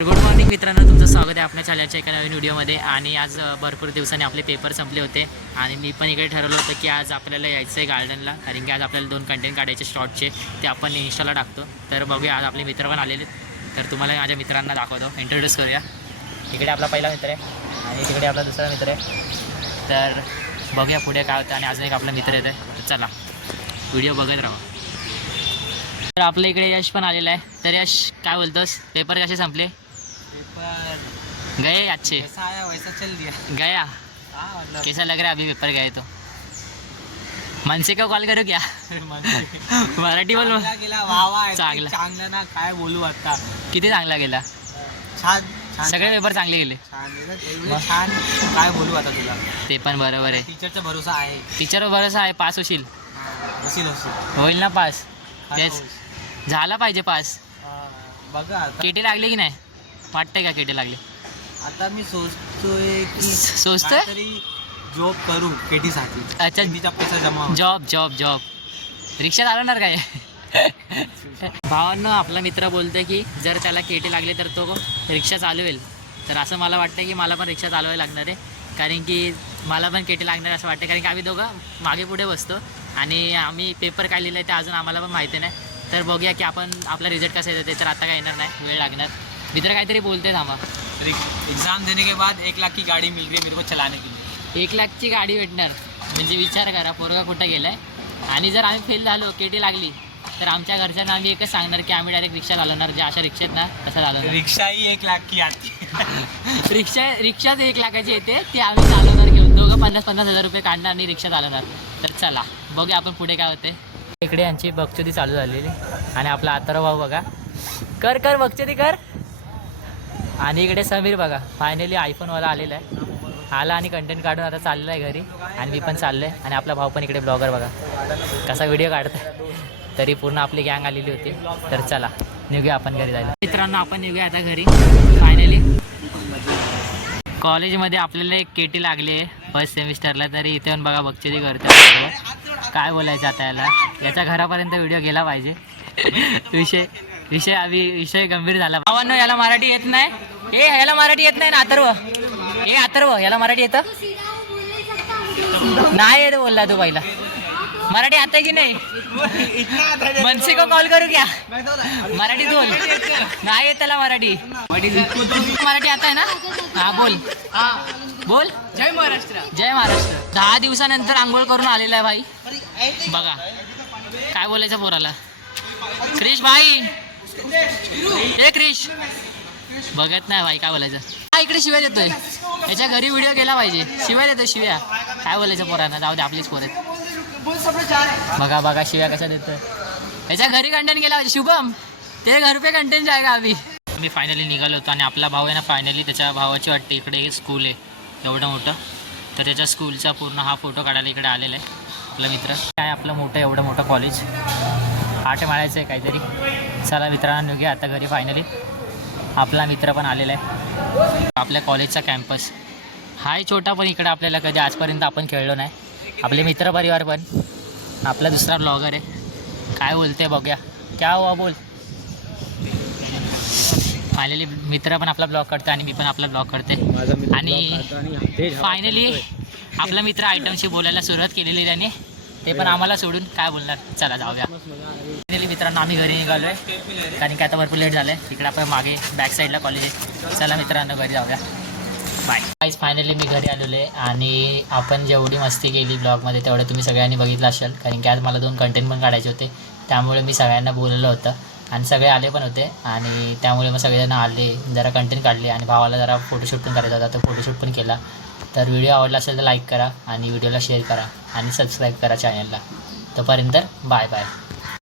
Good morning मित्रांनो तुमचं स्वागत आहे आपल्या चॅनलच्या एका नवीन व्हिडिओमध्ये आणि आज भरपूर दिवसांनी आपले पेपर संपले होते. आणि मी पण इकडे ठरवलं होतं की आज आपल्याला यायचं आहे गार्डनला कारण की आज आपल्याला दोन कंटेंट काढायचे शॉर्टचे ते आपण इन्स्टाला टाकतो. तर बघूया आज आपले मित्र पण आलेले आहेत. तर तुम्हाला माझ्या मित्रांना दाखवतो. इंट्रोड्यूस करूया. इकडे आपला पहिला मित्र आहे. आणि तिकडे आपला दुसरा मित्र आहे. तर बघूया पुढे काय होतं. आणि अजून एक आपला मित्र येतं चला व्हिडिओ बघत राहा. तर आपल्या इकडे यश पण आलेलं आहे. तर यश काय बोलतोस? पेपर कसे संपले? पेपर. गए अच्छे। जैसा आया वैसा चल दिया। गया। हाँ मतलब। कैसा लग रहा है अभी पेपर गए तो? मन से का कॉल करू क्या? मराठी बोल. चांगला गेला चांगला. चांगलं ना काय बोलू आता? किती चांगला गेला? छान सगळे पेपर चांगले गेले. छान काय बोलू आता तुला? ते पण बरोबर आहे. टीचरचा भरोसा आहे. टीचर भरोसा आहे पास होशील. होईल ना पास. तेच. झाला पाहिजे पास. बघा केटी लागली की नाही? वाटतंय का केटी लागली? आता मी सोचतोय की सोचतोय? तरी जॉब करू केटी साठी अच्छा. केटीचा पैसा जमा. Job job job. रिक्षा चालवणार काय? भावांनो आपला मित्र बोलतोय की जर त्याला केटी लागली तर तो रिक्षा चालवेल तर असं मला वाटतं की मला पण रिक्षा चालवायला लागणार आहे. कारण की मला पण केटी लागणार असं वाटतं कारण की आम्ही दोघं मागे पुढे बसतो. आणि आम्ही पेपर काय लिहिलं आहे ते अजून आम्हाला पण माहिती नाही. तर बघूया की आपण आपला रिझल्ट कसा येतो ते. तर आता काय येणार नाही. वेळ लागणार. मित्र काहीतरी बोलते थांबा. एग्जाम देने के बाद एक लाख की गाड़ी मिल गई मेरे को चलाने के लिए. एक लाखची गाडी भेटणार. म्हणजे विचार करा पोरगा कुठं गेलाय? आणि जर आम्ही फेल झालो केटी लागली तर आमच्या घरच्यांना आम्ही एकच सांगणार की आम्ही डायरेक्ट रिक्षा चालवणार. जे अशा रिक्षेत ना तसं चालवणार. रिक्शा ही एक लाख की आती. है. रिक्षा रिक्षाच एक लाखाची येते. ती आम्ही चालवणार घेऊन. दोघं पन्नास पन्नास हजार रुपये काढणार आणि रिक्षा चालवणार. तर चला बघूया आपण पुढे काय होते. इकडे यांची बगचुती चालू झालेली. आणि आपला आतरा भाऊ बघा. कर कर बगचुती कर. आणि इकडे समीर बघा फायनली आयफोनवाला आलेला आहे. आला आणि कंटेंट काढून आता चाललं आहे घरी. आणि मी पण चाललो आहे आणि आपला भाऊ पण इकडे ब्लॉगर बघा. कसा व्हिडिओ काढतो तरी पूर्ण आपली गँग आलेली होती. तर चला निघूया आपण घरी जायला. मित्रांनो आपण निघूया आता घरी. फायनली कॉलेजमध्ये आपल्याला एक केटी लागली आहे. फर्स्ट सेमिस्टरला तरी इथे येऊन बघा बघचे करतो काय बोलायचं आता याला? याच्या घरापर्यंत व्हिडिओ गेला पाहिजे. विषय विषय आम्ही विषय गंभीर झाला. भावांनो याला मराठी येत नाही. ए याला मराठी येत नाही ना अथर्व? ए अथर्व याला मराठी येतं? नाही येत बोलला तू पहिला. मराठी आता की नाही? मनसे को कॉल करू क्या? मराठी बोल. नाही येत त्याला मराठी. मराठी आता आहे ना? हा बोल. बोल. जय महाराष्ट्र. जय महाराष्ट्र. दहा दिवसानंतर आंघोळ करून आलेला आहे भाई. बघा. काय बोलायचं पोराला? क्रिश भाई. ए क्रिश. बघत नाही भाई काय बोलायचं? हा इकडे शिव्या देतोय. याच्या घरी व्हिडिओ गेला पाहिजे. शिव्या देतो शिव्या. काय बोलायचं पोरांना? जाऊ दे आपलीच पोर आहेत. बघा बघा शिव्या कशा देतोय. याच्या घरी कंटेंट गेला पाहिजे. शुभम ते घर पे कंटेंट जायगा आम्ही मी फायनली निघालो होतो आणि आपला भाऊ आहे ना फायनली त्याच्या भावाची वाटते. इकडे स्कूल आहे. एवढं मोठं. तर त्याच्या स्कूलचा पूर्ण हा फोटो काढायला इकडे आलेला आहे. आपला मित्र. काय आपलं मोठं एवढं मोठं कॉलेज आठ माळायचं आहे काहीतरी. चला मित्रांनो निघूया आता घरी फायनली आपला मित्र पण आलेला आहे. आपल्या कॉलेजचा कॅम्पस हाय छोटा पण इकडं आपल्याला कधी आजपर्यंत आपण खेळलो नाही. आपले मित्र परिवार पण. आपला दुसरा ब्लॉगर आहे. काय बोलते बघूया. क्या हुआ बोल. फायनली मित्र पण आपला ब्लॉग करतो आणि मी पण आपला ब्लॉग करते आणि फायनली आपला मित्र आयटमशी बोलायला सुरुवात केलेली त्याने. ते पण आम्हाला सोडून काय बोलणार? चला जाऊया फायनली मित्रांनो आम्ही घरी निघालो आहे कारण की आता भरपूर लेट झालं आहे इकडे आपण मागे बॅक साईडला कॉलेज आहे. चला मित्रांनो घरी जाऊया. बाय फायनली मी घरी आलेलो आहे आणि आपण जेवढी मस्ती केली ब्लॉगमध्ये तेवढं तुम्ही सगळ्यांनी बघितलं असेल. कारण की आज मला दोन कंटेंट पण काढायचे होते. त्यामुळे मी सगळ्यांना बोललं होतं. आणि सगळे आले पण होते. आणि त्यामुळे मग सगळेजण आले जरा कंटेंट काढले आणि भावाला जरा फोटोशूट पण करायचा होता. तर फोटोशूट पण केला. तर व्हिडिओ आवडला असेल तर लाईक करा आणि व्हिडिओला शेअर करा आणि सबस्क्राईब करा चॅनलला तोपर्यंत बाय बाय